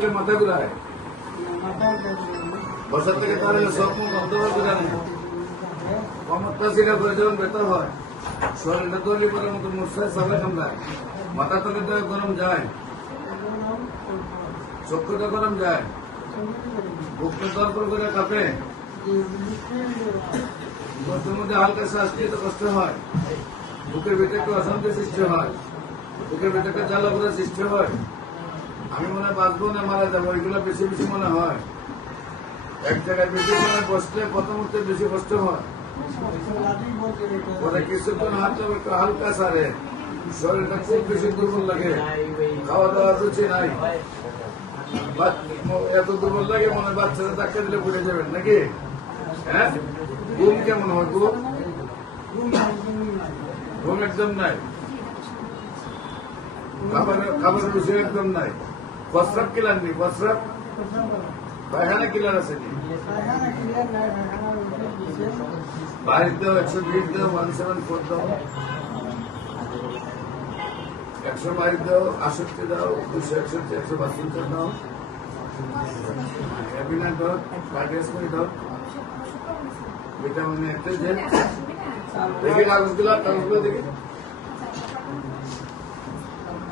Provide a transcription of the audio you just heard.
উঠলে মাথা ঘুরায় বসার থেকে তাহলে সব মুখ অন্তর্গত জানে ক্ষমতা শিকার করে যখন হয়। শরীরটা তৈরি করার মতো মশায় সবাই কামড়ায় মাথা তলে তো গরম যায়। চক্ষুটা গরম যায়। বুকটা দরপর করে কাঁপে। গর্তের মধ্যে হালকা শ্বাস নিতে কষ্ট হয়। বুকের ভিতরে একটু অশান্তি সৃষ্টি হয়। বুকের ভিতরে জ্বালা করে সৃষ্টি হয়। আমি মনে হয় বাঁচবো না, মারা যাব, এগুলো বেশি বেশি মনে হয়। এক জায়গায় বেশি মনে বসলে প্রথম উঠতে বেশি কষ্ট হয়। পরে একটু হালকা সারে, শরীরটা বেশি দুর্বল লাগে। খাওয়া নাই। এত দুর্বল লাগে, মনে দিলে যাবেন নাকি? হ্যাঁ? ঘুম কেমন হয়, ঘুম? একদম নাই। খাবারের খাবারের রুচি একদম নাই। প্রস্রাব কিলার নেই প্রস্রাব পায়খানা কিলার আছে নি বাইশ দাও একশো বিশ দাও ওয়ান সেভেন ফোর দাও একশো বাইশ দাও আষট্টি দাও দুশো একষট্টি, একশো বাষট্টি দাও হ্যাপিনা দাও কার্ডিয়াসমি দাও ভিটামিন একটা দেখি কাগজগুলো কাগজগুলো দেখি।